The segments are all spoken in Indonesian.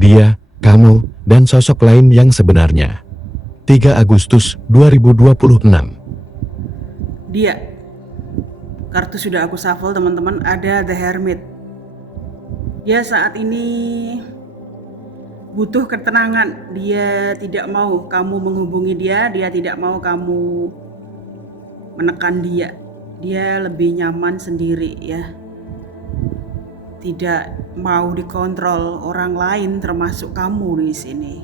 dia, kamu, dan sosok lain yang sebenarnya. 3 Agustus 2026. Dia. Kartu sudah aku shuffle teman-teman, ada The Hermit. Dia saat ini butuh ketenangan. Dia tidak mau kamu menghubungi dia tidak mau kamu menekan dia. Dia lebih nyaman sendiri ya. Tidak mau dikontrol orang lain termasuk kamu di sini.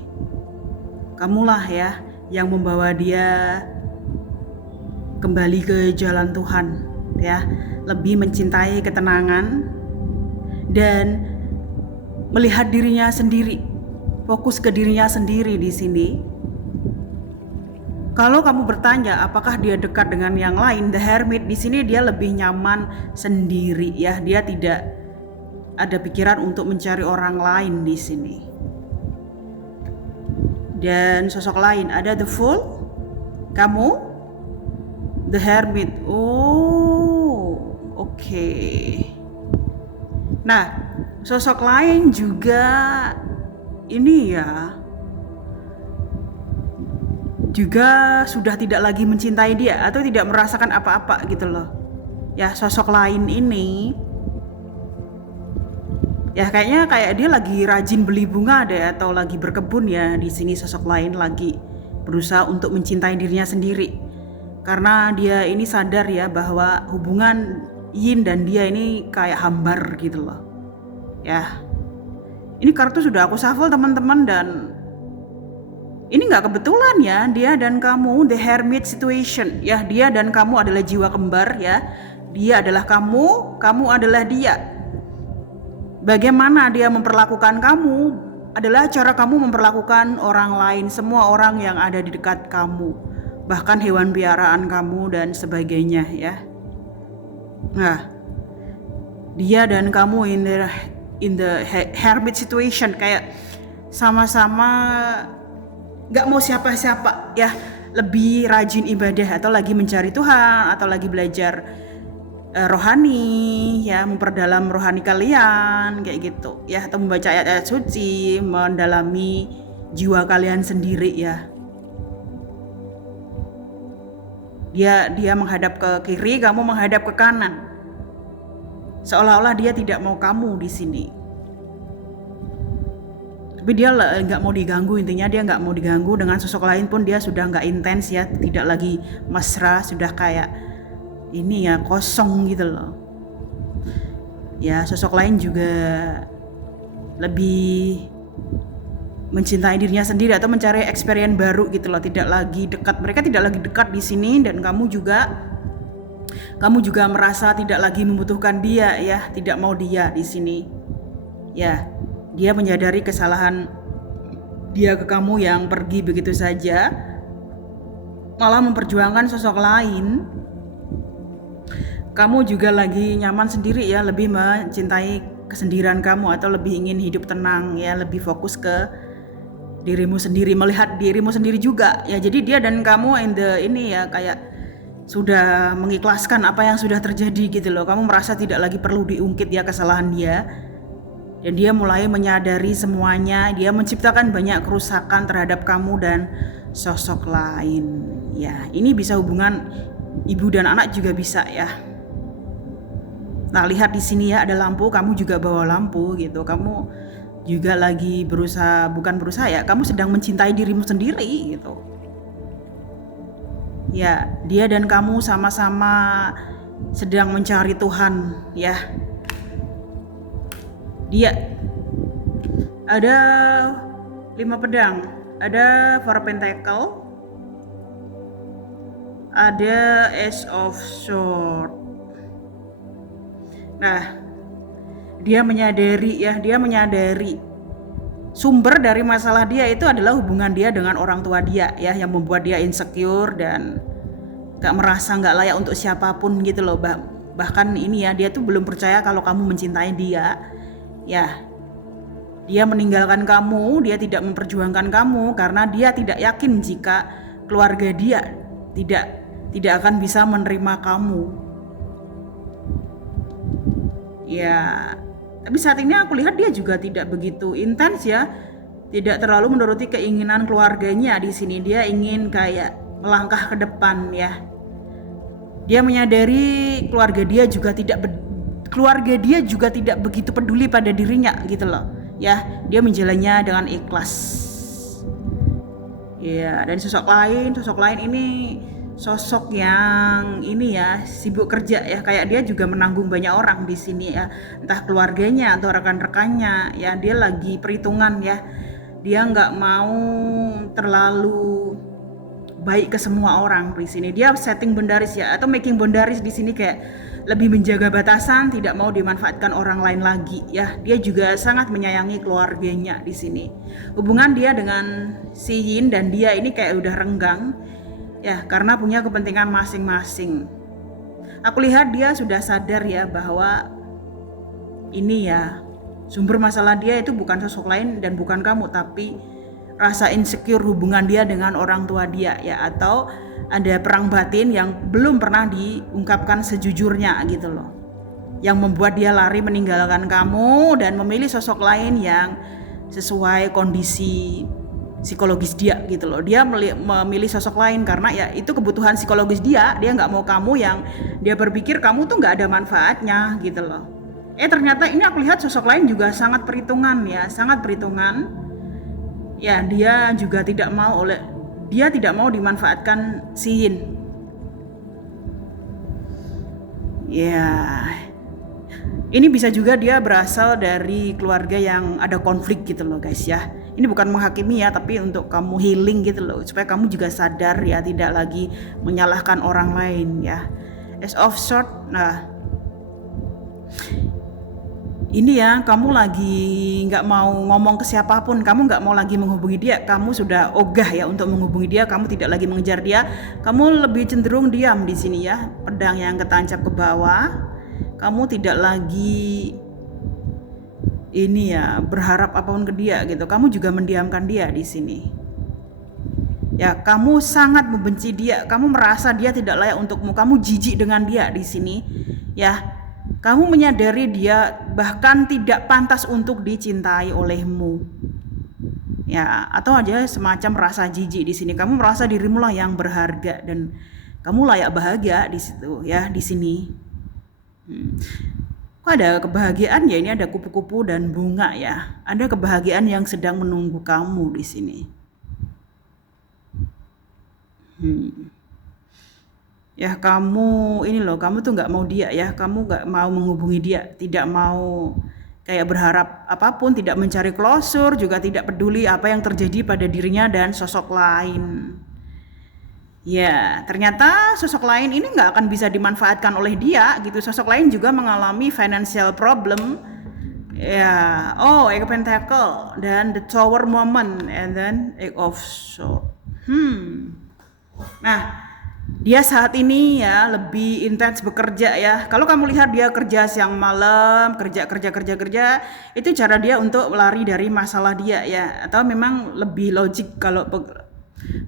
Kamulah ya yang membawa dia kembali ke jalan Tuhan ya, lebih mencintai ketenangan dan melihat dirinya sendiri, fokus ke dirinya sendiri di sini. Kalau kamu bertanya apakah dia dekat dengan yang lain, The Hermit di sini dia lebih nyaman sendiri ya, dia tidak ada pikiran untuk mencari orang lain di sini. Dan sosok lain ada The Fool, kamu, The Hermit. Oh, oke. Nah, sosok lain juga ini ya, juga sudah tidak lagi mencintai dia atau tidak merasakan apa-apa gitu loh. Ya, sosok lain ini ya kayaknya kayak dia lagi rajin beli bunga deh atau lagi berkebun ya. Di sini sosok lain lagi berusaha untuk mencintai dirinya sendiri. Karena dia ini sadar ya bahwa hubungan yin dan dia ini kayak hambar gitu loh. Ya. Ini kartu sudah aku shuffle teman-teman dan ini nggak kebetulan ya, dia dan kamu The Hermit situation ya, dia dan kamu adalah jiwa kembar ya. Dia adalah kamu adalah dia. Bagaimana dia memperlakukan kamu adalah cara kamu memperlakukan orang lain, semua orang yang ada di dekat kamu, bahkan hewan piaraan kamu dan sebagainya ya. Nah, dia dan kamu in the hermit situation kayak sama-sama gak mau siapa-siapa ya, lebih rajin ibadah atau lagi mencari Tuhan atau lagi belajar rohani ya, memperdalam rohani kalian kayak gitu ya, atau membaca ayat-ayat suci, mendalami jiwa kalian sendiri ya. Dia menghadap ke kiri, kamu menghadap ke kanan. Seolah-olah dia tidak mau kamu di sini. Tapi dia nggak mau diganggu, intinya dia nggak mau diganggu. Dengan sosok lain pun dia sudah nggak intens ya, tidak lagi mesra, sudah kayak ini ya, kosong gitu loh. Ya, sosok lain juga lebih mencintai dirinya sendiri atau mencari experience baru gitu loh, tidak lagi dekat. Mereka tidak lagi dekat di sini dan kamu juga merasa tidak lagi membutuhkan dia ya, tidak mau dia di sini. Ya, dia menyadari kesalahan dia ke kamu yang pergi begitu saja, malah memperjuangkan sosok lain. Kamu juga lagi nyaman sendiri ya, lebih mencintai kesendirian kamu atau lebih ingin hidup tenang ya, lebih fokus ke dirimu sendiri, melihat dirimu sendiri juga ya. Jadi dia dan kamu ini ya kayak sudah mengikhlaskan apa yang sudah terjadi gitu loh. Kamu merasa tidak lagi perlu diungkit ya kesalahan dia. Dan dia mulai menyadari semuanya, dia menciptakan banyak kerusakan terhadap kamu dan sosok lain. Ya, ini bisa hubungan ibu dan anak juga bisa ya. Nah, lihat di sini ya, ada lampu, kamu juga bawa lampu gitu. Kamu juga lagi bukan berusaha ya, kamu sedang mencintai dirimu sendiri gitu. Ya, dia dan kamu sama-sama sedang mencari Tuhan ya. Dia ada 5 pedang, ada 4 pentacle, ada Ace of Swords. Nah, dia menyadari sumber dari masalah dia itu adalah hubungan dia dengan orang tua dia ya, yang membuat dia insecure dan gak merasa gak layak untuk siapapun gitu loh. Bahkan ini ya, dia tuh belum percaya kalau kamu mencintai dia ya. Dia meninggalkan kamu, dia tidak memperjuangkan kamu karena dia tidak yakin jika keluarga dia tidak akan bisa menerima kamu. Ya, Tapi saat ini aku lihat dia juga tidak begitu intens ya, tidak terlalu menuruti keinginan keluarganya di sini. Dia ingin kayak melangkah ke depan ya. Dia menyadari keluarga dia juga tidak begitu peduli pada dirinya gitu loh. Ya, dia menjalannya dengan ikhlas. Ya, dan sosok lain ini sosok yang ini ya, sibuk kerja ya, kayak dia juga menanggung banyak orang di sini ya, entah keluarganya atau rekan-rekannya ya. Dia lagi perhitungan ya, dia nggak mau terlalu baik ke semua orang di sini. Dia setting boundaries ya, atau making boundaries di sini, kayak lebih menjaga batasan, tidak mau dimanfaatkan orang lain lagi ya. Dia juga sangat menyayangi keluarganya di sini. Hubungan dia dengan si Yin dan dia ini kayak udah renggang ya, karena punya kepentingan masing-masing. Aku lihat dia sudah sadar ya bahwa ini ya, sumber masalah dia itu bukan sosok lain dan bukan kamu, tapi rasa insecure hubungan dia dengan orang tua dia ya, atau ada perang batin yang belum pernah diungkapkan sejujurnya gitu loh, yang membuat dia lari meninggalkan kamu dan memilih sosok lain yang sesuai kondisi psikologis dia gitu loh. Dia memilih sosok lain karena ya itu kebutuhan psikologis dia nggak mau kamu yang dia berpikir kamu tuh nggak ada manfaatnya gitu loh. Ternyata ini aku lihat sosok lain juga sangat perhitungan ya, sangat perhitungan ya. Dia juga tidak mau dimanfaatkan si Yin ya. Ini bisa juga dia berasal dari keluarga yang ada konflik gitu loh guys ya. Ini bukan menghakimi ya, tapi untuk kamu healing gitu loh, supaya kamu juga sadar ya, tidak lagi menyalahkan orang lain ya. As of short, nah ini ya, kamu lagi nggak mau ngomong ke siapapun, kamu nggak mau lagi menghubungi dia, kamu sudah ogah ya untuk menghubungi dia, kamu tidak lagi mengejar dia, kamu lebih cenderung diam di sini ya, pedang yang ketancap ke bawah. Kamu tidak lagi ini ya, berharap apapun ke dia gitu. Kamu juga mendiamkan dia di sini. Ya, kamu sangat membenci dia. Kamu merasa dia tidak layak untukmu. Kamu jijik dengan dia di sini. Ya, kamu menyadari dia bahkan tidak pantas untuk dicintai olehmu. Ya, atau aja semacam rasa jijik di sini. Kamu merasa dirimu lah yang berharga dan kamu layak bahagia di situ ya, di sini. Kok ada kebahagiaan ya, ini ada kupu-kupu dan bunga ya. Ada kebahagiaan yang sedang menunggu kamu di sini. Ya, kamu ini loh, kamu tuh nggak mau dia ya, kamu nggak mau menghubungi dia, tidak mau kayak berharap apapun, tidak mencari closure, juga tidak peduli apa yang terjadi pada dirinya dan sosok lain. Ya, ternyata sosok lain ini nggak akan bisa dimanfaatkan oleh dia gitu. Sosok lain juga mengalami financial problem. Ya, Eight of Pentacle dan the Tower moment and then Eight of Swords. Nah, dia saat ini ya lebih intens bekerja ya. Kalau kamu lihat dia kerja siang malam, kerja, itu cara dia untuk lari dari masalah dia ya. Atau memang lebih logik kalau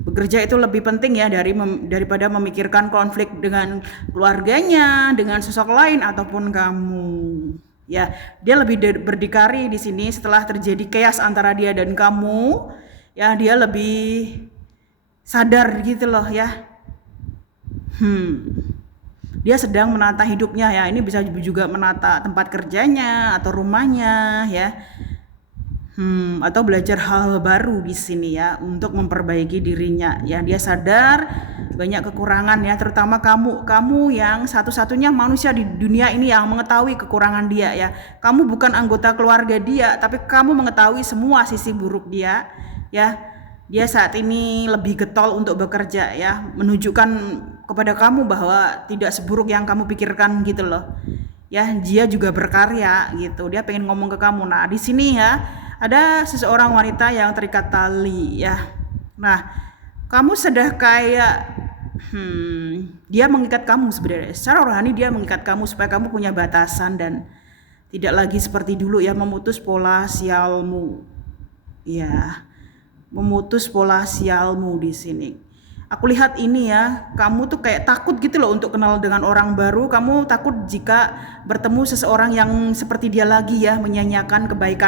bekerja itu lebih penting ya daripada memikirkan konflik dengan keluarganya, dengan sosok lain ataupun kamu. Ya, dia lebih berdikari di sini setelah terjadi chaos antara dia dan kamu. Ya, dia lebih sadar gitu loh ya. Dia sedang menata hidupnya ya. Ini bisa juga menata tempat kerjanya atau rumahnya ya. Atau belajar hal baru di sini ya untuk memperbaiki dirinya ya. Dia sadar banyak kekurangan ya, terutama kamu yang satu-satunya manusia di dunia ini yang mengetahui kekurangan dia ya. Kamu bukan anggota keluarga dia, tapi kamu mengetahui semua sisi buruk dia ya. Dia saat ini lebih getol untuk bekerja ya, menunjukkan kepada kamu bahwa tidak seburuk yang kamu pikirkan gitu loh. Ya, dia juga berkarya gitu. Dia pengen ngomong ke kamu. Nah, di sini ya ada seseorang wanita yang terikat tali ya. Nah, kamu sudah kayak dia mengikat kamu sebenarnya. Secara rohani dia mengikat kamu supaya kamu punya batasan dan tidak lagi seperti dulu ya, memutus pola sialmu. Ya, memutus pola sialmu di sini. Aku lihat ini ya, kamu tuh kayak takut gitu loh untuk kenal dengan orang baru. Kamu takut jika bertemu seseorang yang seperti dia lagi ya, menyanyiakan kebaikan